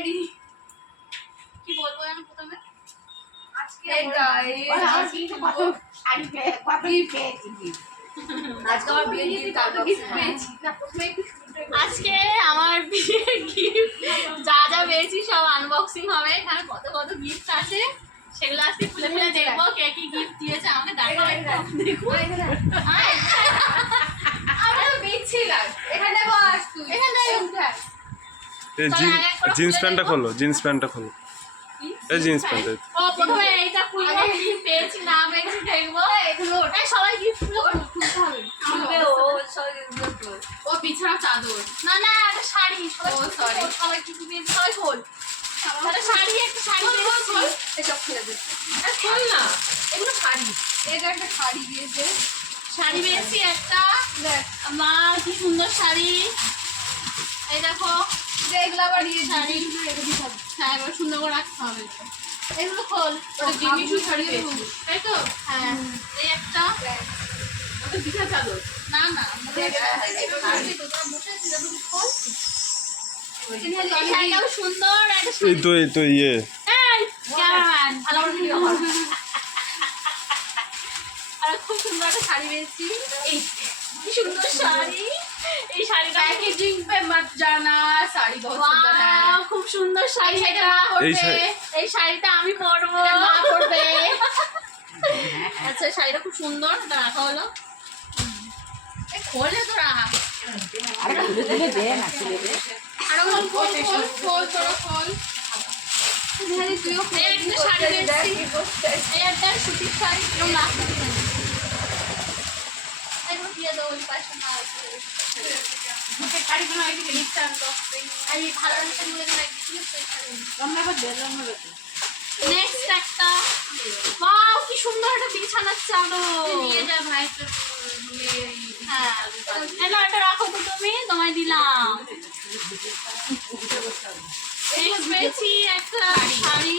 Ready. কি বলবো আমি প্রথমে? আজকে আমার বিয়ে গিফট পেয়েছি। না প্রথমে একটু আজকে আমার বিয়ের গিফট যা যা পেয়েছি সব আনবক্সিং হবে। এখানে কত কত গিফট আছে সেগুলো আজকে খুলে খুলে দেখবো কে কি গিফট দিয়েছে আমাকে দেখাও একটু দেখুন। আমরা দেখছিলাম এখানে বস তুই এখানে উঠা। জিন্স প্যান্টটা খোলো, জিন্স প্যান্টটা খোলো। এই জিন্স প্যান্ট। ও প্রথমে এইটা খুলবো কি পেয়েছি না পেয়েছি দেখবো। এগুলো এই সবাই গিফট খুলতে হবে। খুলবে ও বিছানা চাদর না না একটা শাড়ি সবাই সরি সবাই কিছু পেয়েছে সবাই খোল একটা শাড়ি একটা শাড়ি পেয়েছি এসব খুলে দে। খোল না এগুলো শাড়ি। এটা একটা শাড়ি দিয়েছে। শাড়ি পেয়েছি একটা দেখ মা কি সুন্দর শাড়ি এই দেখো এগুলো আবার দিয়ে শাড়ি রেখে দিতে হবে। হ্যাঁ এবার সুন্দর করে রাখতে হবে এগুলো খোল ওটা জিমিচু শাড়ি পেয়েছি। তাই তো হ্যাঁ এই একটা ওটা বিছানা চাদর। না না এই শাড়িটাও সুন্দর একটা এই তো ইয়ে এই ক্যামেরাম্যান ভালো আর খুব সুন্দর একটা শাড়ি পেয়েছি এই কি সুন্দর শাড়ি এই শাড়িটা पैकेजिंग पे मत जाना साड़ी बहुत सुंदर है। Wow, খুব সুন্দর শাড়ি এটা এই শাড়ি এই শাড়িটা আমি পরবো মা পরবে। আচ্ছা শাড়িটা খুব সুন্দর এটা রাখা হলো এই খোলে তো রাখা আরে খুলে দিলে দে না খুলে দে। আরো খোল তোরা খোল দিহারি তুইও এই একটা শাড়ি পেয়েছি এই একটা সুতির শাড়ি এরকম রাখতে এগুলো দিয়ে দাও ওই পাশে না মুখে শাড়িগুলো আইডি লিখতে আনবক্সিং। এই ভালো শাড়িগুলো এখানে একটু সেই শাড়ি আমরা আবার বেরলাম না বেশি। নেক্সট একটা ওয়াও কি সুন্দর একটা বিছানার চাদর নিয়ে যা ভাই তোর হ্যাঁ এলো এটা রাখো তো তুমি তোমায় দিলাম নেক্সট পেয়েছি একটা শাড়ি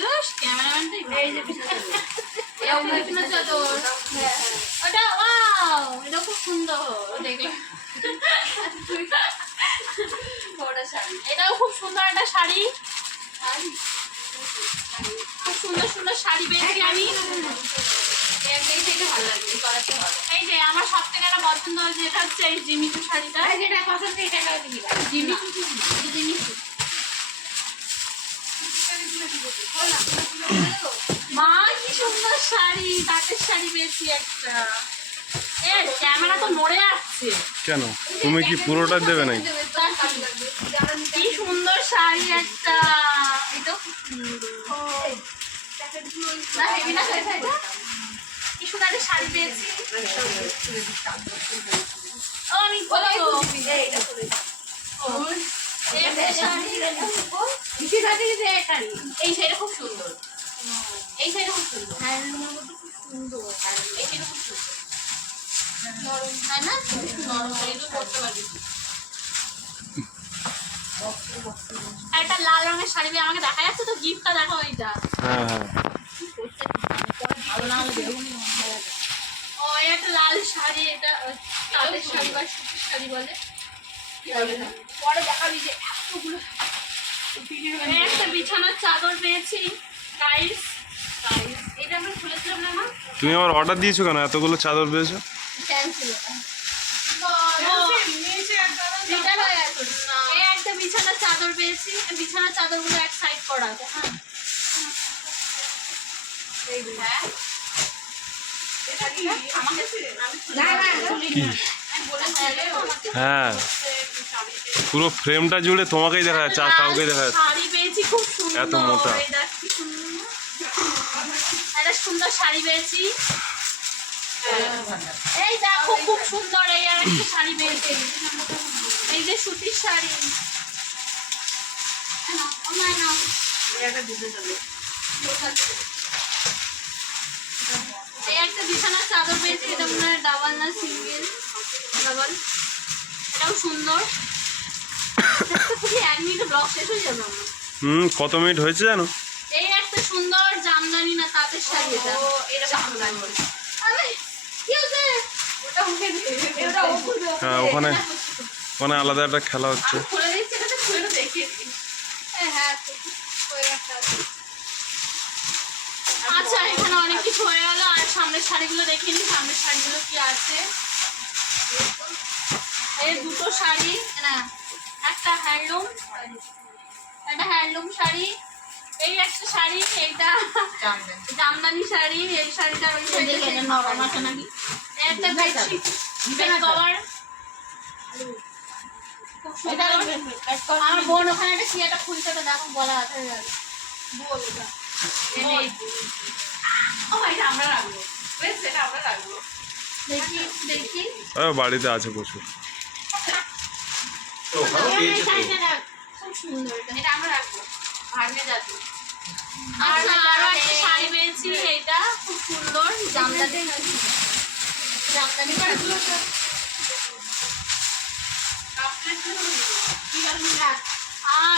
ইস ক্যামেরাম্যানটাই এই যে বিছানা চাদর। ওটা ওয়াও এটা খুব সুন্দর দেখলাম বড় শাড়ি। এটাও খুব সুন্দর একটা শাড়ি খুব সুন্দর সুন্দর শাড়ি পেয়েছি আমি একটাই থেকে ভালো লাগে করাতে হবে। এই যে আমার সব থেকে একটা পছন্দ হয়েছে এটা হচ্ছে এই জিমিচু শাড়িটা আর যেটা পছন্দ এটা টাকা দিবি। জিমিচু জিমিচু মা কি সুন্দর শাড়ি তাঁতের শাড়ি পেয়েছি একটা এ ক্যামেরা তো নড়ে আসছে কেন তুমি কি পুরোটা দেবে নাকি? কি সুন্দর শাড়ি একটা এটাও খুব সুন্দর না হেভি না শাড়িটা এটা কি সুন্দর একটা শাড়ি পেয়েছি ও আমি বলবো এই একটা শাড়ি এই শাড়িটা খুব সুন্দর এই শাড়িটা খুব সুন্দর এই শাড়িটা খুব সুন্দর নরম তাই না নরম এগুলো পরতে পারবি একটা লাল রঙের শাড়ি আমাকে দেখা যাচ্ছে তো গিফটটা দেখো এইটা হ্যাঁ হ্যাঁ ও এই একটা লাল শাড়ি এটা তাঁতের শাড়ি বা সুতির শাড়ি বলে পরে দেখাবি যে এতগুলো এই একটা বিছানার চাদর পেয়েছি গাইস এটা আমরা খুলেছিলাম না মা। তুমি আবার অর্ডার দিয়েছো কেন এতগুলো চাদর পেয়েছো? ক্যান্সেল। এই একটা বিছানার চাদর পেয়েছি বিছানার চাদরগুলো এক সাইড করা আছে হ্যাঁ হ্যাঁ পুরো ফ্রেমটা জুড়ে তোমাকেই দেখা যাচ্ছে আর কাউকে দেখা যাচ্ছে শাড়ি পেয়েছি খুব সুন্দর এত মোটা। এই দেখ কি সুন্দর না? একটা সুন্দর শাড়ি পেয়েছি এই দেখো খুব সুন্দর এই আর একটা শাড়ি পেয়েছি এই যে সুতির শাড়ি এই একটা বিছানার চাদর পেয়েছি এটা মনে হয় ডাবল না সিঙ্গেল ডাবল এটাও সুন্দর এক মিনিটে ব্লগ শেষ হয়ে যাবে আমার কত মিনিট হয়েছে জানো? এই একটা সুন্দর জামদানি না তাঁতের শাড়ি এটা ও এটা জামদানি। আরে কি হচ্ছে ওটা উঠে দিয়ে ওটা উপরে হ্যাঁ ওখানে আলাদা একটা খেলা হচ্ছে। খুলে দিচ্ছি এটা খুলে দেখিয়ে দিই। আচ্ছা এখানে অনেক কিছু হয়ে গেল। আর সামনের শাড়িগুলো দেখে নিই, সামনের শাড়িগুলো কি আছে। এই দুটো শাড়ি, না একটা হ্যান্ডলুম শাড়ি, এই একটা শাড়ি, এইটা জামদানি শাড়ি, এই শাড়িটা ওই শাড়িটা নরম আছে নাকি, একটা বেডশিট বেড কভার। আমার বোন ওখানে একটা কি একটা খুলছে, তো দেখো বলা আছে বল এটা। ও এটা আমরা রাখবো, বেশ এটা আমরা রাখবো। দেখি দেখি বাড়িতে আছে প্রচুর। খুব সুন্দর, এটা আমরা রাখবো, ভাগ্নে যাবে। আচ্ছা আরো একটা শাড়ি পেয়েছি, এটা খুব সুন্দর জামদানি শাড়িগুলো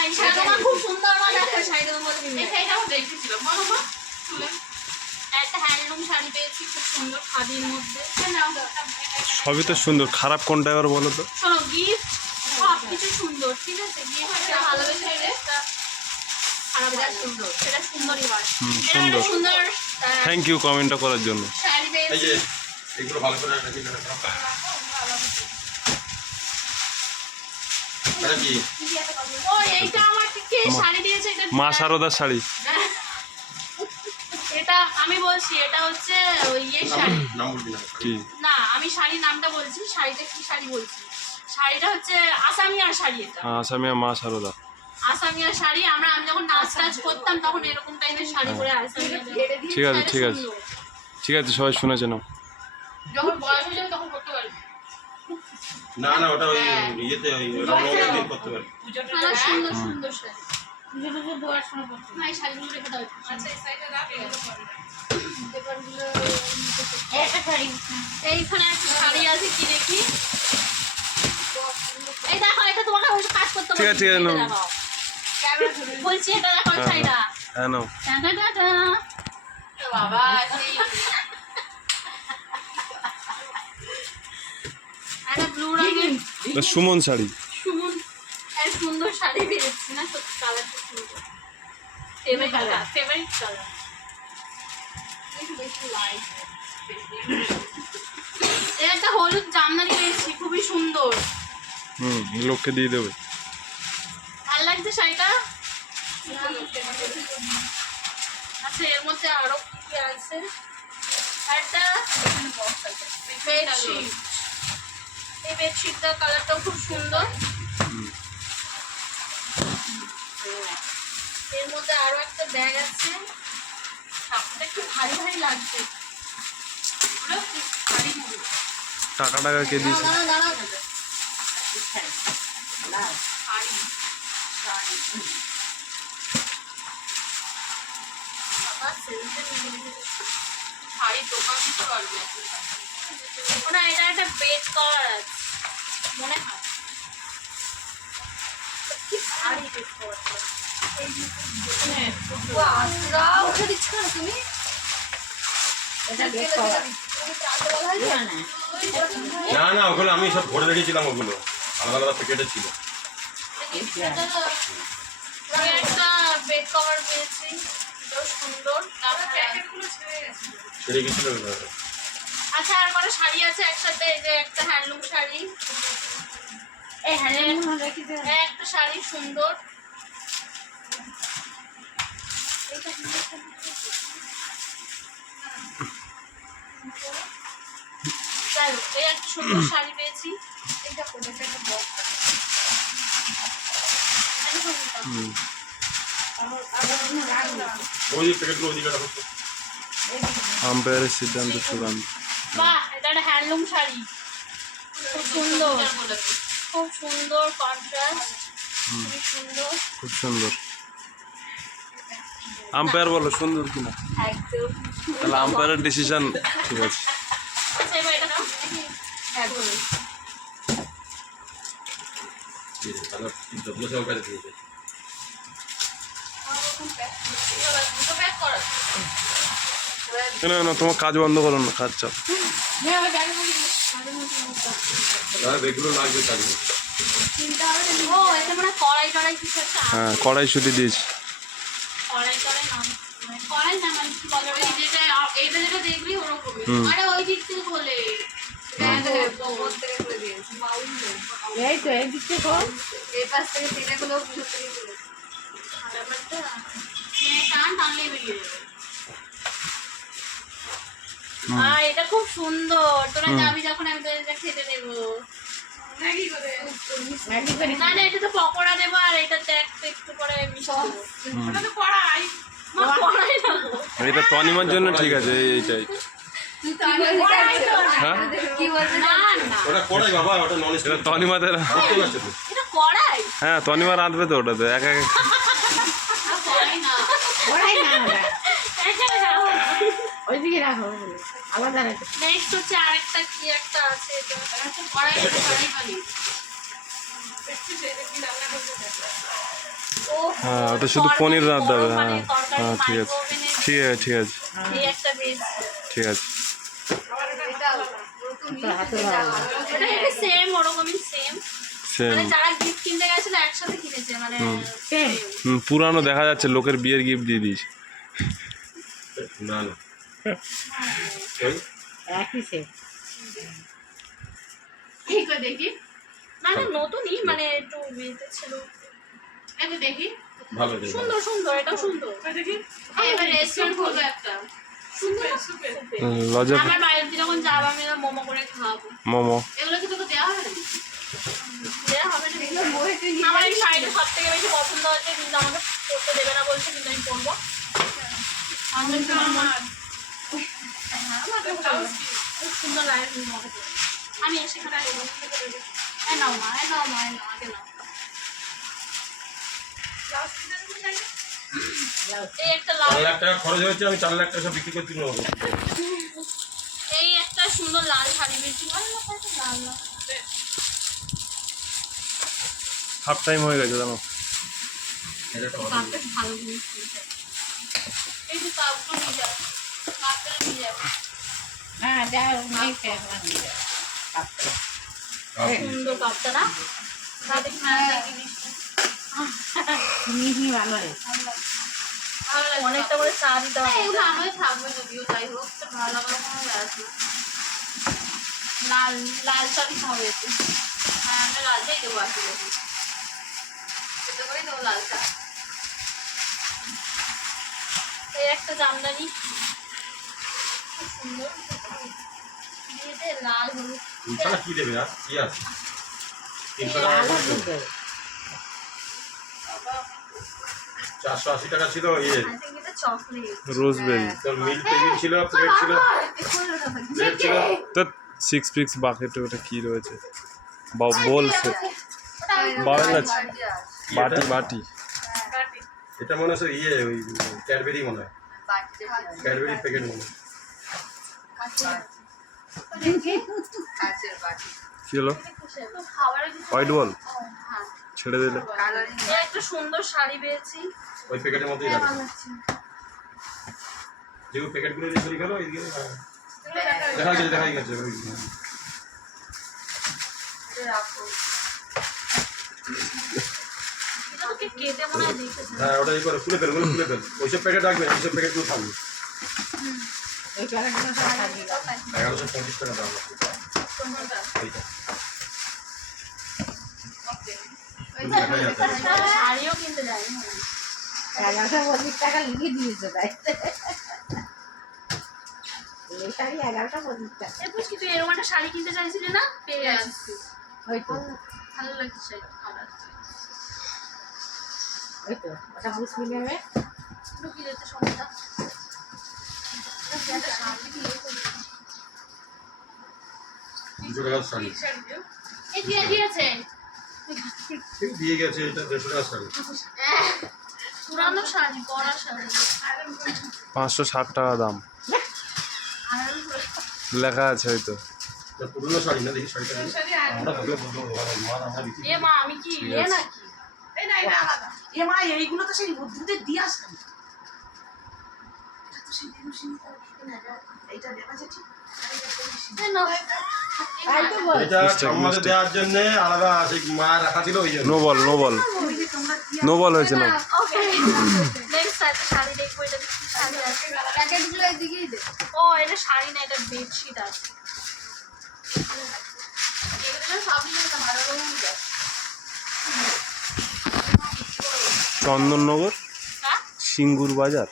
এই শাড়িটা খুব সুন্দর। একটা হ্যান্ডলুম শাড়ি পেয়েছি খুব সুন্দর খাদির মধ্যে। সবই তো সুন্দর, খারাপ কোনটা এবার বলো তো? শোনো গিফট সব কিছু সুন্দর, ঠিক আছে, গিফটটা ভালোবেসে এটা খারাপ সুন্দর, সেটা সুন্দরই হয়। সুন্দর, সুন্দর থ্যাংক ইউ কমেন্টটা করার জন্য। শাড়ি পেয়েছি। এগুলো ভালো করে রাখি না এটা কি ও এইটা আমার কে শাড়ি দিয়েছে, এটা মা শারদার শাড়ি। এটা আমি বলছি এটা হচ্ছে ওই শাড়ি। নাম বলবি না কি না আমি শাড়ির নামটা বলছি, শাড়িটা কি শাড়ি বলছি, শাড়িটা হচ্ছে আসামিয়া শাড়ি। এটা আসামিয়া মা শারদা আসামিয়া শাড়ি। আমি যখন নাচ টাচ করতাম তখন এরকম টাইপের শাড়ি পরে আসামিয়া। ঠিক আছে ঠিক আছে ঠিক আছে, সবাই শুনেছে না। যখন বয়স হয়ে যাবে তখন করতে পারবি। না না ওটা ওই ইয়েতে ওই রঙের দিয়ে করতে পারি সুন্দর সুন্দর শাড়ি না, এই শাড়িগুলো রেখে দাও। আচ্ছা এই সাইডে রাখ, এইখানে একটা শাড়ি আছে, কি দেখি। এই দেখো এটা তোমাকে ওই কাজ করতে ঠিক আছে, ঠিক আছে, নাও। বলছি এটা দেখো এই শাড়িটা। হ্যাঁ নাও। বাবা একটা ব্লু রঙের সুমন শাড়ি। সুমন এক সুন্দর শাড়ি পেয়েছি না, সত্যি কালারটা সুন্দর, ফেভারিট কালার। একটা হলুদ জামদানি পেয়েছি, খুবই সুন্দর, লোককে দিয়ে দেবে। ভালো লাগছে শাড়িটা। আচ্ছা এর মধ্যে আরো কি আছে, একটা বেডশিট, এই বেডশিটটার কালারটাও খুব সুন্দর। এর মধ্যে আরো একটা ব্যাগ আছে, একটু ভারী ভারী লাগছে। টাকা টাকা কে দিয়েছে? ওনা এটা একটা বেড কভার আছে মনে হয়, না না ওগুলো আমি সব ভরে রেখেছিলাম, ওগুলো আলাদা আলাদা প্যাকেটে ছিল। একটা বেড কভার পেয়েছি, এটাও সুন্দর। ছেড়ে গেছিল। আচ্ছা আর কটা শাড়ি আছে একসাথে, এই যে একটা হ্যান্ডলুম শাড়ি, একটা শাড়ি সুন্দর, এই একটা সুন্দর শাড়ি পেয়েছি। ওই প্যাকেটগুলো ওইদিকে রাখো। আম্পায়ারের সিদ্ধান্ত চূড়ান্ত। বাহ এটা একটা হ্যান্ডলুম শাড়ি, খুব সুন্দর, খুব সুন্দর কন্ট্রাস্ট, খুবই সুন্দর, খুব সুন্দর। আম্পায়ার বলো সুন্দর কিনা, একদম। তাহলে আম্পায়ারের ডিসিশন ঠিক আছে। আচ্ছা এবার এটা নাও। তাহলে যত্ন সহকারে দিয়েছে। দুটো প্যাক করো। না না তোমার কাজ বন্ধ করো না, কাজ চাপ। বেগুলো লাগবে তাহলে। কিনতে হবে না। ও এটা মানে কড়াই টড়াই কিছু একটা আছে। হ্যাঁ কড়াইশুঁটি দিয়েছি। কড়াই টড়াই নাম মানে কড়াই না মানে কি বলে ওটা? এইটা যেটা দেখবি ওরকমই। হুম আরে ওই দিক থেকে খোলে। ওপর থেকে খুলে দিয়েছি। বাউল নেই। এই তো এই দিকটা কর। এই পাশ থেকে টেনে খুলেও ভিতর থেকে খুলেছি। ব্যাপারটা টান টানলেই বেরিয়ে যাবে। আর এটা খুব সুন্দর, তোরা যাবি যখন আমি তোদের এটা খেতে দেবো। ম্যাগি করে। ম্যাগি করে না না, এটা তো পকোড়া দেবো আর এটা একটু পরে মিষ্টি দেবো। ওটা তো কড়াই। মা কড়াই দেবো। এটা তনিমার জন্য ঠিক আছে এইটাই। হ্যাঁ কি বলছে? না না, ওটা কড়াই বাবা, ওটা নন এটা তনিমাদের। বুঝতে পারছো তো? এটা কড়াই। হ্যাঁ তনিমা রাঁধবে তো ওটাতে এক এক। কড়াই না, ওরাই না ওরা। এখানে রাখো। ওইদিকে রাখো বলে। আলাদা রাখো। নেক্সট হচ্ছে আরেকটা কি একটা আছে, এটা একটা কড়াই একটা কড়াই বানিয়েছি। ও হ্যাঁ ওটা শুধু পনির রাঁধতে হবে। হ্যাঁ তরকারি হ্যাঁ ঠিক আছে মাইক্রোওভেনে ঠিক আছে ঠিক আছে এই একটা বেশ। ঠিক আছে। এটা ওরকম নিয়ে হাতে খেতে লাগাও। যাওয়া। ওটা একটু সেম, ওরকমই সেম। সেম। মানে যারা গিফট কিনতে গেছিল একসাথে কিনেছে, মানে সেম। পুরানো দেখা যাচ্ছে, লোকের বিয়ের গিফট দিয়ে দিস। না না ওই একই সেম। এইটা দেখি। না না নতুনই, মানে একটু বিয়েতে ছিল। এটা দেখি। ভালো দেখো। সুন্দর সুন্দর, এটাও সুন্দর। দেখি। এবার রেস্টুরেন্ট খুলবো একটা। সুন্দর না? লজা আমার বাড়িতে যখন যাবো আমি মোমো করে খাওয়াবো। মোমো। এগুলো কি তোকে দেওয়া হবে না? দেয়া হবে না। এগুলো বই তুই নিয়ে আমার এই শাড়িটা সব থেকে বেশি পছন্দ হচ্ছে, কিন্তু আমাকে পরতে দেবে না বলছে, কিন্তু আমি পরবো। খুব সুন্দর লাগে তুমি আমাকে পরতে। আমি সেখানে নাও মা, নাও মা, নাও আগে নাও। এই একটা লাল, 4 লাখ টাকা খরচ হয়েছে, আমি 4 লাখ টাকা সব বিক্রি করতে নেবো। এই একটা সুন্দর লাল শাড়ি বেশি ভালো লাগে, লাল লাল। হাফ টাইম হয়ে গেছে জানো। এটা একটা ভালো। কাপটা ভালো জিনিস কিনতে। এই যে কাপগুলো নিয়ে যাবে, কাপটা নিয়ে যাবে। হ্যাঁ যাও নেই ফের নিয়ে যাও। সুন্দর কাপটা না? তাতে মিহি ভালো রে। অনেকটা করে চা দিতে হবে। এগুলো আমাদের থাকবে যদিও, যাই হোক তো ভালো লাগার কোনো ব্যাপার না। লাল লাল শাড়ি খাবে একটু। হ্যাঁ, আমরা লালটাই দেবো আসলে। এটা করেই দেবো লাল চা। এই একটা জামদানি খুব সুন্দর, বিয়েতে লাল হলুদ। ইনশাআল্লাহ কি দেবে আর কি আছে? 300 টাকা ভালো করে দেবো। দুধ। 480 টাকা ছিল ইয়ে, I think এটা চকলেট। রোজবেরি। তোর মিল্ক টেবিল ছিল, প্লেট ছিল, প্লেট ছিল। তো 6 পিক্স বাকেট ওটা কি রয়েছে? Bowl set. বাউল আছে। বাটি বাটি। এটা মনে হচ্ছে ইয়ে ওই ক্যাডবেরি মনে হয়, ক্যাডবেরি প্যাকেট মনে হয়। কি হলো? খাবারের কিছু হোয়াইট বল ছেড়ে দিলে। এই একটা সুন্দর শাড়ি পেয়েছি। ওই প্যাকেটের মধ্যেই রাখো। যেগুলো প্যাকেটগুলো দিয়ে তৈরি করো এইদিকে দেখা গেছে ওই এটা তোকে কেটে মনে হয় দেখেছে। হ্যাঁ ওটা এই করে খুলে ফেল, ওগুলো খুলে ফেল। ওইসব প্যাকেট রাখবেন, ওইসব প্যাকেটগুলো থাকবে। ওই প্যাকেটগুলো সব থাকবে। 1125 টাকা দাম এইটা। দেখা যাচ্ছে। শাড়িও কিনতে যায়নি। 1150 টাকা লিখে দিয়েছে তাই। এই শাড়ি 1150 টাকা। এই পুষ্কি তুই এরকম একটা শাড়ি কিনতে চাইছিলি না? পেয়ে গেছিস তুই। ওই তো ভালো লাগছে শাড়িটা আমার। ওই তো ওটা বুঝবি নেবে। লুকিয়ে যেতে সময়টা। একটা শাড়ি দিয়ে 200 টাকার শাড়ি এই দিয়ে দিয়েছে। কেউ দিয়ে গেছে, এটা 150 টাকার শাড়ি। পুরানো শাড়ি, পরা শাড়ি। 560 টাকা দাম আড়াল করে। লেখা আছে হয়তো। এটা পুরনো শাড়ি না, দেখি শাড়িটা দেখি। আমরা ভালো বলবো, আমরা বিক্রি এ মা আমি কি ঠিক এ আছে। নাকি? এইগুলো তো সেই দুধে দিয়ে আসলাম। তাই তো বল। এটা ঠাম্মাদের দেওয়ার জন্য আলাদা সেই মায়ের রাখা ছিল ওই জন্য। No ball no ball no ball হয়েছে না। ওকে নেক্সট একটা শাড়ি দেখবো, এটা দেখি শাড়ি আছে। প্যাকেটগুলো এদিকেই দে। ও এটা শাড়ি না, এটা বেডশিট আছে। এগুলো সবই একটা ভালো রকম দেয়। চন্দননগর হ্যাঁ সিঙ্গুর বাজার।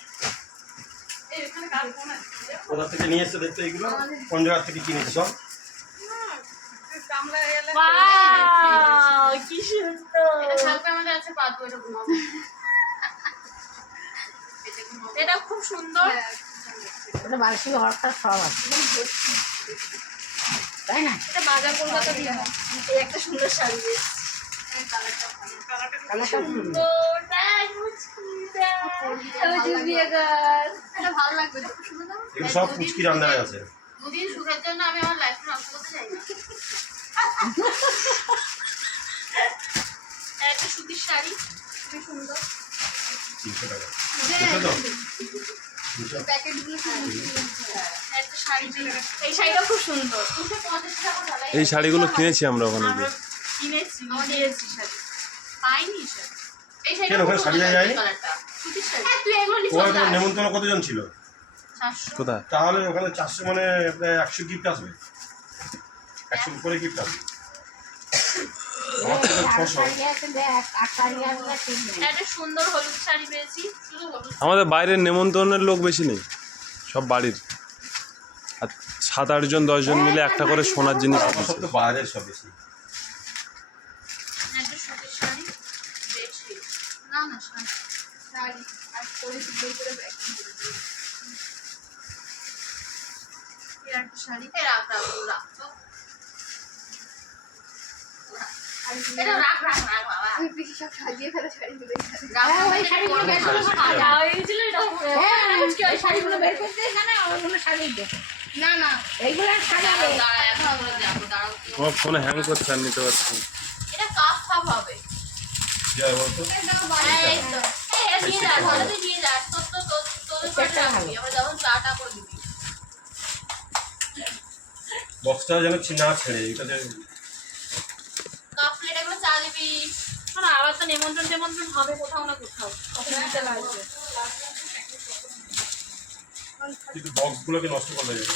কোথা থেকে নিয়ে এসছে দেখতে এগুলো? কোন জায়গা থেকে কিনেছে সব? ওয়াও কি সুন্দর। এটা কালকে আমাদের আছে পাতবো, এটা ঘুমাবো। এটা খুব সুন্দর। ওটা বার্ষিক অর্থ সব আছে, তাই না? এটা বাজার কলকাতা দিয়ে হয়। এই একটা সুন্দর শাড়ি পেয়েছি। এই কালারটা ভালো। কালারটা সুন্দর। তো তাই মুচকিটা এটা ভালো লাগবে তো, শুনে দাও। এগুলো সব পুচকির আন্ডারে আছে। দুদিন সুখের জন্য আমি আমার লাইফ নষ্ট করতে চাই না। একটা সুতির শাড়ি খুবই সুন্দর। 300 টাকা। দেখো তো? 300 প্যাকেটগুলো একটা শাড়ি পেয়েছি। এই শাড়িটা খুব সুন্দর। 250 টাকা ঢালাই। এই শাড়িগুলো কিনেছি আমরা ওখানে আমরা গিয়ে। কিনেছি, দিয়েছি শাড়ি, পাইনি শাড়ি। এই শাড়িটা কেন ওখানে খুব শাড়ি সুন্দর যায়নি? কালারটা। সুতির শাড়ি হ্যাঁ, তুই এগুলো নিয়ে ওখানে চলে তোমার আয়। নেমন্তন্ন কতজন ছিল? 400। কোথায়? তাহলে ওখানে 400 মানে প্রায় 100 গিফট আসবে। 100 উপরে গিফট আসবে। আমার তো আর 600। শাড়ি আছে দেখ, আর শাড়ি আছে ঠিক নেই। একটা সুন্দর হলুদ শাড়ি পেয়েছি। শুধু হলুদ। আমাদের বাইরের নেমন্তন্নের লোক বেশি নেই, সব বাড়ির। আর 7-8 জন 10 জন মিলে একটা করে সোনার জিনিস আমার কিনেছে। সব তো বাইরের সব বেশি। একটা সুতির শাড়ি, বেডশিট। না না শাড়ি। শাড়ি আর পরে সুন্দর করে প্যাকিং করে দিই। এই একটা শাড়ি। এই রাখ রাখ রাখ তো। এটা রাখ রাখ রাখ বাবা। তুই পিসি সব সাজিয়ে ফেলে শাড়িগুলো। হ্যাঁ, ওই শাড়িগুলো বের করে সাজা হয়েছিল এটা। হ্যাঁ, ওই শাড়িগুলো বের করতে এখানে ওগুলো শাড়ি দে। না না এইগুলো সাজাবে। দাঁড়াও দাঁড়াও এখন আমরা যাবো দাঁড়াও। আমার ফোনে হ্যাং করছে আর নিতে পারছি না। এটা কাপ কাপ হবে। কি হয় বলতো? এই তো। এই নিয়ে যা ঘরে তুই নিয়ে যা। তোর সেটা ভালো। আমরা যখন চাটা করে দিবি। বক্সটা যেন না ছেড়ে এটাতে। কাপ প্লেট এগুলো চা দিবি। না আবার তো নেমন্ত্রণ হবে কোথাও না কোথাও, তখন দিতে লাগবে। কিন্তু বক্সগুলোকে নষ্ট করলে যাবে।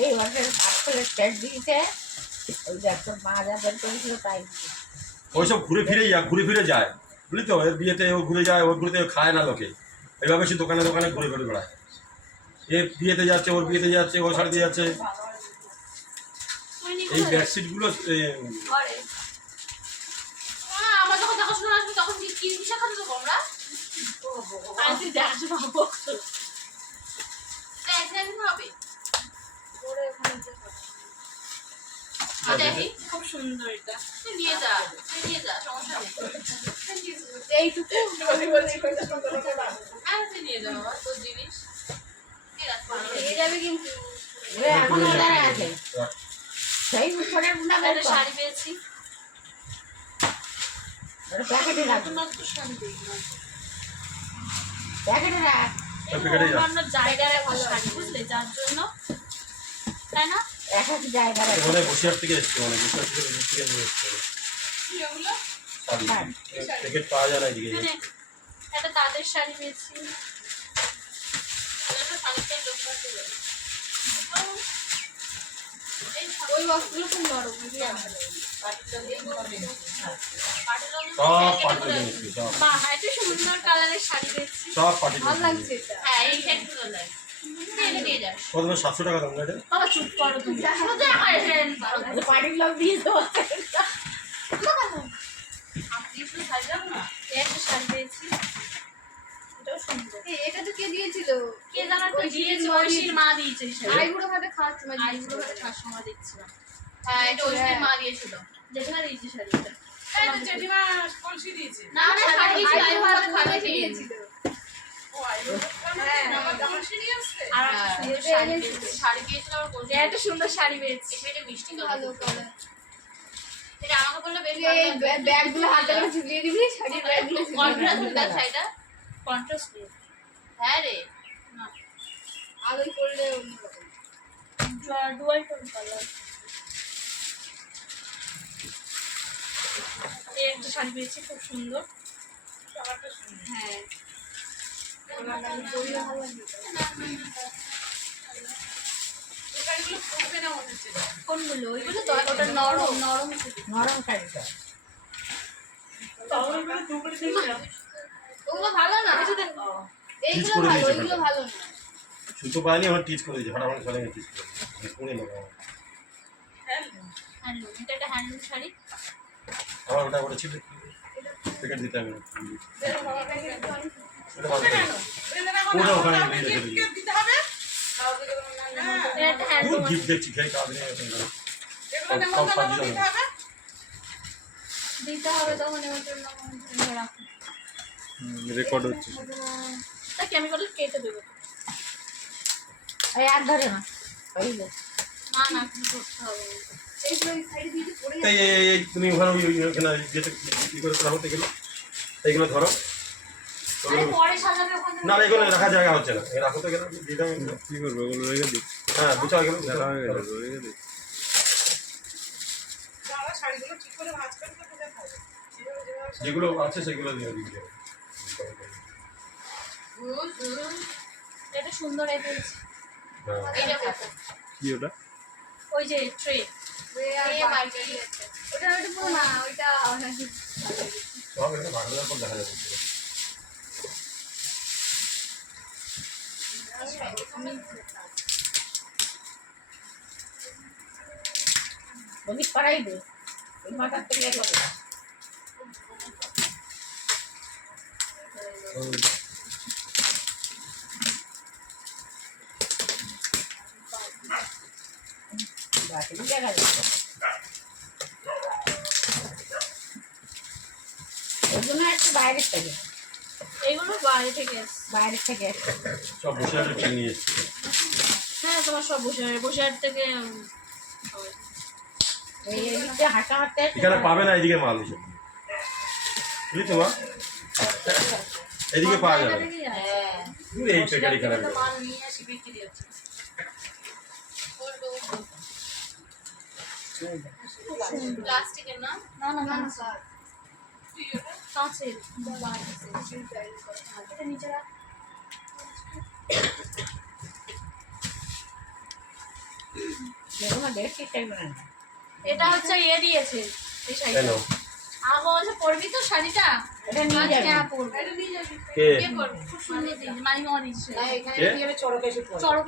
এই বছর পাথরের সেট দিয়েছে, ওই যে একটা মা যা বের করেছিল তাই দিয়েছে। ওইসব ঘুরে ফিরে যায় বুঝলি তো? এর বিয়েতে ও ঘুরে যায়, ওর ঘুরেতে খায় না লোকে। এইভাবে সে দোকানে দোকানে ঘুরে ঘুরে বেড়ায়। এ বিয়েতে যাচ্ছে, ওর বিয়েতে যাচ্ছে, ওর শাড়িতে যাচ্ছে। এই বেডশিটগুলো ঘরে। না আমরা যখন দেখাশোনা আসবে তখন কি কি কিসে খাতে দেবো আমরা? আর তুই দেখাশোনা পাবো। একদিন হবে। দেখি খুব সুন্দর এটা। তুই নিয়ে যা, তুই নিয়ে যা, সমস্যা নেই। এইটুকু হ্যাঁ তুই নিয়ে যা বাবা, তোর জিনিস। ঠিক আছে, নিয়ে যাবে কিন্তু। ওরে এখনো দাঁড়ায় আছে। সেই উপরের গুণা বের একটা কর। শাড়ি পেয়েছি। ওটা প্যাকেটে রাখ, নতুন শাড়ি দেখলাম। প্যাকেটে রাখ। প্যাকেটে যা। অন্য জায়গার একটা শাড়ি বুঝলে, যার জন্য, তাই না? এক এক জায়গায় রাখ। মানে বসিরহাট থেকে এসছে, মানে বসিরহাট থেকে নিয়ে এসছে শাড়ি। প্যাকেট পাওয়া যায় না এদিকে। এখানে একটা তাঁতের শাড়ি পেয়েছি। এটা শাড়িটাই লোক করতে যাবে। ওই বক্সগুলো খুব নরম, পাটির রঙের সব পার্টি জিনিস, সব বাহ একটা সুন্দর কালারের শাড়ি পেয়েছি। সব পার্টি ভালো জিনিস। লাগছে এটা। হ্যাঁ এই সেটগুলো লাগে। এটা নিয়ে যাস। কত 700 টাকা দাম না এটা? বাবা চুপ করো তুমি। সোজা আমার ফ্রেন্ড ভালো ওটা বাড়ির লোক দিয়ে দেবো। আপনি শুধু শাড়ি যাবো না। এই একটা শাড়ি পেয়েছি। এটাও সুন্দর। এটা তো কে দিয়েছিল? কে জানো তো দিয়েছে, ঐশীর মা দিয়েছে এই শাড়ি। আইবুড়ো ভাতে খাওয়ার সময় আইবুড়ো ভাতে খাওয়ার সময় দেখছিলাম। হ্যাঁ এটা ওই মা দিয়েছিল। জেঠিমা দিয়েছে শাড়িটা। এই তো জেঠিমা কলসি দিয়েছে। না না শাড়ি শাড়ি দিয়েছিল, আইবুড়ো আইবুড়ো ভাতে ভাতে খাওয়াতে দিয়েছিল। হ্যাঁ, আমার কলসি নিয়ে আসছে। আর একটা সুন্দর শাড়ি পেয়েছি। শাড়ি দিয়েছিল আর কলসি। এই একটা সুন্দর শাড়ি পেয়েছি। এটা মিষ্টি ভালো কালার। এটা আমাকে বললে বেশ ভালো এই লাগবে। ব্যাগগুলো হাতে করে ঝুলিয়ে দিবি, শাড়ির ব্যাগগুলো কন্ট্রাস্ট দেখ শাড়িটা। কন্ট্রাস্ট হ্যাঁ রে। আলোয় করলে অন্যরকম। Dual tone colour. এই একটা শাড়ি পেয়েছি খুব সুন্দর। হ্যাঁ আমি পরিও ভালো লাগে। এই শাড়িগুলো পরবে না মনে হচ্ছে। কোনগুলো? ওইগুলো তো ওটা নরম নরম নরম শাড়িটা ওগুলো ভালো না। টিচ এইগুলো করে ভালো, দিয়েছে ওইগুলো ভালো না। সুতো পায়নি আমার টিচ করে দিয়েছে ফাটাফাটি শাড়ি টিচ করে দিয়েছে পুনে নেবো হ্যান্ডলুম। এটা একটা হ্যান্ডলুম শাড়ি। আমার ওটা ওটা ছিল প্যাকেট দিতে হবে ওটা ভালো করে। ওটা ওখানে দিয়ে রেখে দিয়েছে এটা একটা হ্যান্ডলুম। গিফট দেখছি খেয়ে কাজ নেই সব সাজিয়ে দেবো। দিতে হবে তখন এর জন্য রাখো। রেকর্ড হচ্ছে। তা কেমিক্যাল কেটে দেবো। এই আর ধরে না ওই যে না না কিছু করতে হবে না। এইগুলো এই সাইডে দিয়ে পড়ে এই তুমি ওখানে ওখানে যেটা কি করে করা হতে গেলো এইগুলো ধরো আরে পরে সাজাবে ওখানে। না এগুলো রাখা জায়গা হচ্ছে না এই রাখো তো গেলে দিতে কি করবো ওগুলো রেখে দিই। হ্যাঁ বুঝা গেল দেখা হয়ে গেল রেখে দিই। যেগুলো আছে সেগুলো দিয়ে দিতে হবে। এটা সুন্দর এই পেয়েছি। হ্যাঁ এইটা কত? কি ওটা? ওই যে ট্রে। ওটা ওটা পুরো না ওইটা সব এখানে ভাগের পর দেখা যাচ্ছে ওদিক করাই দে ওই মাথার থেকে করে বাকি জায়গা যাচ্ছে ওইগুলো একটু বাইরের থেকে এইগুলো বাইরে থেকে আসছে। বাইরের থেকে এসছে। সব বসে আছে কিনে নিয়ে এসছে হ্যাঁ তোমার সব বসে থেকে হবে। এই এদিকে হাঁটা হাঁটতে এখানে পাবে না এদিকে মাল এসে বুঝলি তো মা এদিকে পাওয়া যাবে থেকেই আসে। হ্যাঁ এই প্যাকেট এখানে মাল নিয়ে আসি বিক্রি হচ্ছে। প্লাস্টিকের না না না না স্যার কাঁচের। এটা নিচে রাখ। যেগুলো দেখছি সেগুলো না এটা হচ্ছে ইয়ে দিয়েছে এই শাড়িটা। হ্যালো আগো বলছে পরবি তো শাড়িটা? এটা নিয়ে আজকে যাবে হ্যাঁ পরবো। এটা নিয়ে যাবি। কে কে পরবে? খুব সুন্দর দিয়েছে। মালিমা দিয়েছে। কে চড়ক কে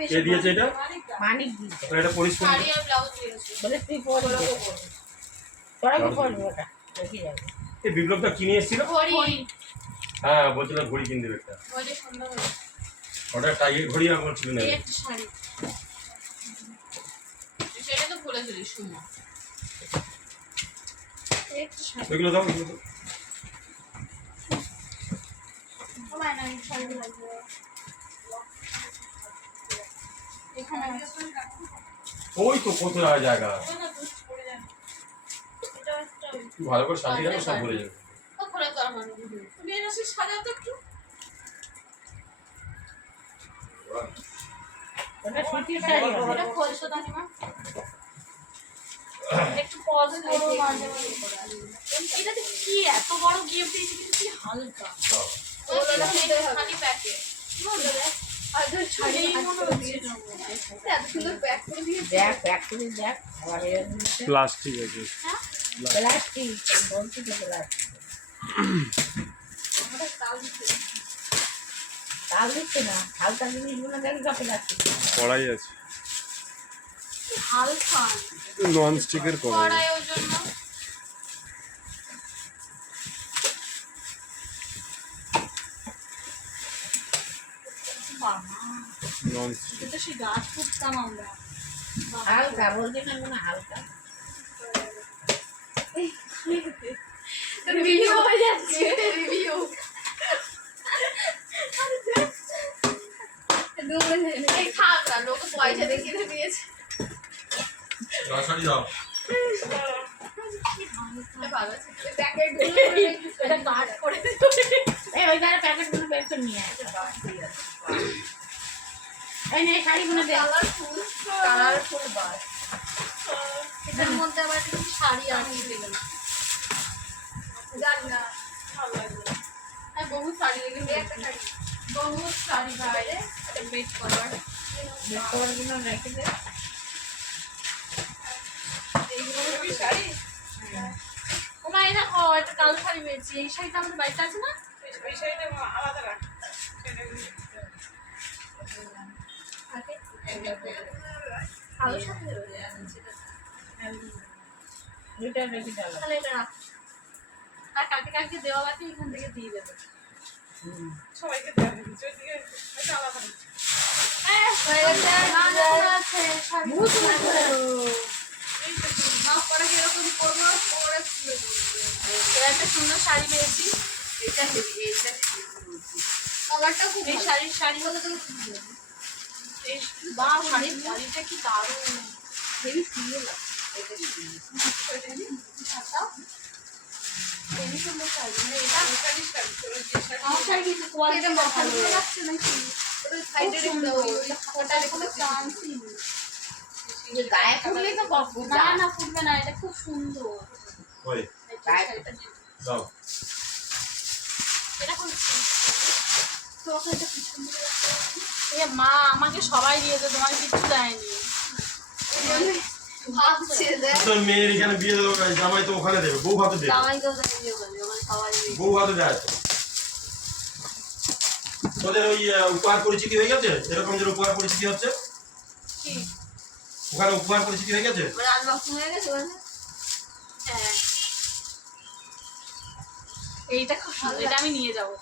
এসে দিয়েছে এটা মানিক দিই এটা পরিষ্কার শাড়ি আর ব্লাউজ দিয়েছে। বলে তুই পড়বি তোরা কি পড়বি ওটা দেখি যাবে এই বিপ্লবটা কিনে এসেছিল ঘড়ি হ্যাঁ বলছিল ঘড়ি কিনে দেবে একটা ওই যে সুন্দর হয়েছে। ওটা টাইগের ঘড়ি আমার ছিল না এই একটা শাড়ি। সেটা তো খুলেছিলি সুমো। এই একটা শাড়ি। ওইগুলো দাও ওইগুলো দাও তোমার না এই শাড়ি লাগবে। এখানে আছে। ওই তো কত জায়গা এটা একটা তুই ভালো করে সাজিয়ে গেলে সব ভরে যাবে ও খোলা তো আমার তুমি এর সাথে সাজাতে একটু ওটা সুতির শাড়ি হবে এটা খোলছো দানিমা। একটু পজ করো মাঝে মাঝে। এটাতে কি এত বড় গিফট দিয়েছে কিন্তু কি হালকা। ওই এটা খালি প্যাকেট আর যে ছাড়ি মনে হচ্ছে এত সুন্দর প্যাক করে দিয়েছে। দেখ ব্যাগ করে দেখ আবার এর নিচে প্লাস্টিক আছে। প্লাস্টিক বলছি তো প্লাস্টিক আমাদের তাল দিতে তাল দিচ্ছে না হালকা জিনিসগুলো দেখি কাপে লাগছে কড়াই আছে। হালকা। নন স্টিকের কড়াই। কড়াই ওর জন্য বাবা নন স্টিক। এটা তো সেই গাছ পুঁততাম আমরা। হালকা বলছি না কোনো হালকা ভিডিও হয়ে যাচ্ছে ভিডিও এই থাক না লোক পয়সা দেখিয়ে দিয়েছে। রাসাড়ি দাও এটা ভালো আছে প্যাকেট এটা কাট করে এই ওই ধারে প্যাকেটগুলো বের করে নিয়ে আয় এই নে শাড়িগুলো দে। কালারফুল বাস। এটার মধ্যে আবার একটা কি শাড়ি আছে দেখলাম। জানি না, ভালো লাগবে। হ্যাঁ বহু শাড়ি লেগে এই একটা শাড়ি। বহু শাড়ি বাইরে একটা বেড কভার বেড কভারগুলো রেখে দে। এইগুলো কি শাড়ি? ও মা এই দেখো একটা কালো শাড়ি পেয়েছি এই শাড়িটা আমাদের বাড়িতে আছে না এই শাড়িটা আলাদা রাখ। কালো শাড়ি দুইটা রেখে দাও। তাহলে এটা রাখ আর কাকে কাকে দেওয়া বাকি এখান থেকে দিয়ে দেবে সবাইকে দেওয়া দিচ্ছি, ওইদিকে এটা আলাদা রাখ। হয়ে গেছে না না না আছে শাড়ি মাপ করা কি এরকম করবো, পরে খুলে এবার একটা সুন্দর শাড়ি পেয়েছি এটা কালারটা খুব এই শাড়ি হলো তো এই বা শাড়িটা কি দারুণ হেভি সুন্দর লাগে। হেভি সুন্দর শাড়ি মানে এটা শাড়ি শাড়ি তোর যে শাড়ি আমার শাড়ি কিন্তু কোয়ালিটি এটা ভালো ভালো লাগছে নাকি? ওটা সাইডে রেখে দাও, ওই ফোঁটা রেখে দাও। চান্সই নেই যে গায়ে ফুললে তো কখন না না ফুটবে না এটা খুব সুন্দর ওই দাও এটা খুলছি তোমাকে এটা খুব সুন্দর লাগছে এ মা আমাকে সবাই দিয়েছে তোমাকে কিছু দেয়নি ভাবছে যে তোর মেয়ের এখানে বিয়ে দেবো, জামাই তো ওখানে দেবে, বউ হাতে দেবে, জামাই তো দেবে বলে আমার সবাই বউ হাতে দেয় তো। তোদের ওই উপহার পরিচিতি হয়ে গেছে, এরকম যে উপহার পরিচিতি হচ্ছে কি ওখানে উপহার পরিচিতি হয়ে গেছে। মানে আনবক্সিং হয়ে গেছে ওখানে। হ্যাঁ এইটা খুব সুন্দর এটা আমি নিয়ে যাবো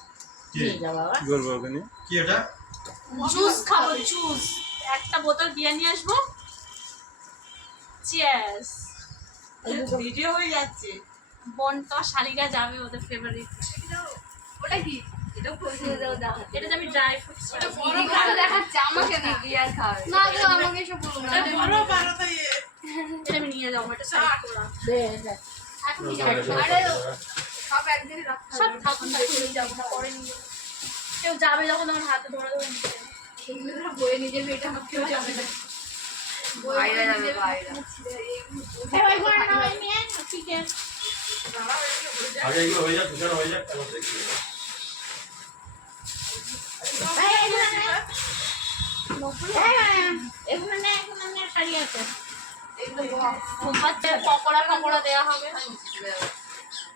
কি নিয়ে যাও বাবা। কি করবো ওখানে? কি এটা? জুস খাবো জুস একটা বোতল দিয়ে নিয়ে আসবো চিয়ার্স ভিডিও হয়ে যাচ্ছে। বোন তো শাড়িটা যাবে ওদের ফেভারিট ওটা কি? এটা পরিচিত দাও দাও। এটা যে আমি ড্রাই ফ্রুট এটা বড় বড় দেখাচ্ছে, আমাকে না দিয়ে আর খাবে। না গো, আমাকে এসব বলো না। এটা বড় বড় তো এটা আমি নিয়ে যাবো এটা সাইড করলাম দে দে। এখন নিয়ে যাবো আরে সব একদিনে রাখতে সব হবে। থাকুন নিয়ে যাবো না পরে নিয়ে যাবো কেউ যাবে যখন আমার হাতে ধরে ধরে নিতে হবে। এগুলো তো বয়ে নিয়ে যাবে, এটা আমার কেউ যাবে না। বাইরে যাবে, বাইরে। এই ওই ঘরে না ওই নিয়ে আয়, ঠিক আছে আগে এগুলো হয়ে যাক, দুজনে হয়ে যাক, তারপর দেখি। এগুলো নে, এগুলো নে, শাড়ি আছে। এগুলো বক্স। ঘুমাচ্ছে পকোড়া টকোড়া দেওয়া হবে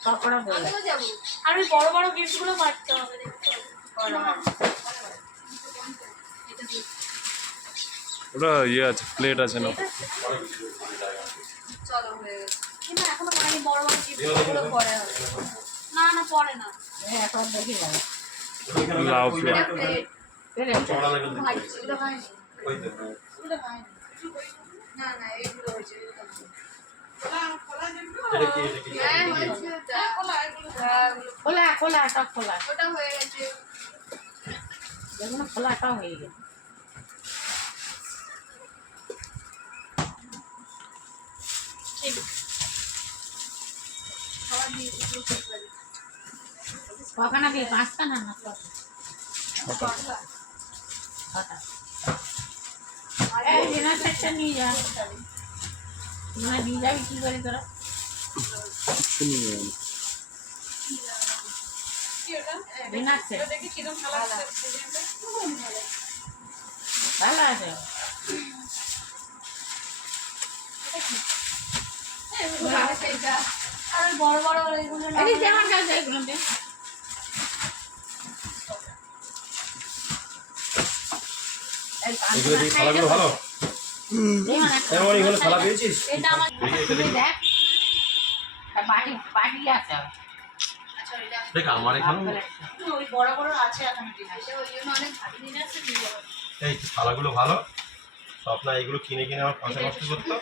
কাপড়া বলে। আমিও যাবো। আর ওই বড় বড় গিফট গুলো পাঠতে হবে দেখতে হবে এটা দিয়ে ওটা ইয়ে আছে, প্লেট আছে না? চলো হয়ে গেছে। কিন্তু এখনো পাইনি বড় বড় গিফট এগুলো পরে হবে। না না পরে না এখন দেখি যাবে। লাউ প্লেট। এটা প্লেট। পেরে চড়া লাগবে তো। ভাই, এগুলো হয়নি। ওই তো, হ্যাঁ। এগুলো হয়নি। না না, এগুলো হয়েছে, এগুলো হয়েছে। এটা কি, এটা কি? হ্যাঁ, হয়েছে ওটা। হ্যাঁ, এগুলো খোলা খোলা সব খোলা। ওটা হয়ে গেছে। যেগুলো খোলাটাও হয়ে গেছে। ঠিক সবার দিয়ে এগুলো ঠিক লাগে। কখানা দিয়ে 5টা না না ছটা? এই ডিনার সেটটা নিয়ে যা। মানে নিয়ে যাবি কি করে তোরা? কিছু নিয়ে যাবো। ডিনার সেট দেখি কিরম খেলা আছে। ভালো আছে। সেইটা। আর ওই বড় বড় এগুলো না এই যেমন কাছে এগুলো দে। এই এগুলো দিয়ে থালাগুলো ভালো। যেমন একটা এমন এগুলো থালা পেয়েছিস? এটা আমার তুই দেখ। তা বাটি বাটি আছে। আচ্ছা, এটা দেখ আমার এখানে ওই বড় বড় আছে এখন এটা ওই জন্য অনেক ভারী। দিনে আছে দিয়ে যাবো এই থালাগুলো ভালো। সব না এগুলো কিনে কিনে আমার পয়সা নষ্ট করতো।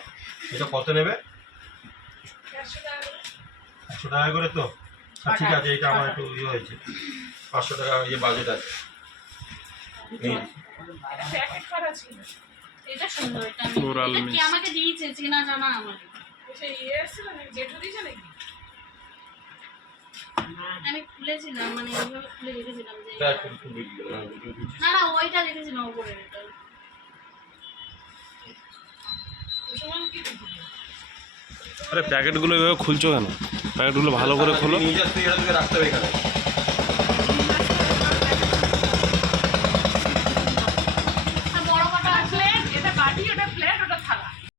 এটা কত নেবে? 100 টাকা করে তো? ঠিক আছে, এটা আমার একটু ইয়ে হয়েছে, 500 টাকা ইয়ে বাজেট আছে। এই এটা সুন্দর এটা Floral এটা কি mix. আমাকে দিয়েছে চেনা জানা আমার আমি খুলেছিলাম মানে ওইভাবে খুলে রেখেছিলাম যে এটা একটু বেশি, না না ওইটা রেখেছিলাম উপরে এটা আরে প্যাকেটগুলো এভাবে খুলছো কেন? প্যাকেটগুলো ভালো করে খোলো। নিয়ে যাস তুই, এটা তোকে রাখতে হবে এখানে।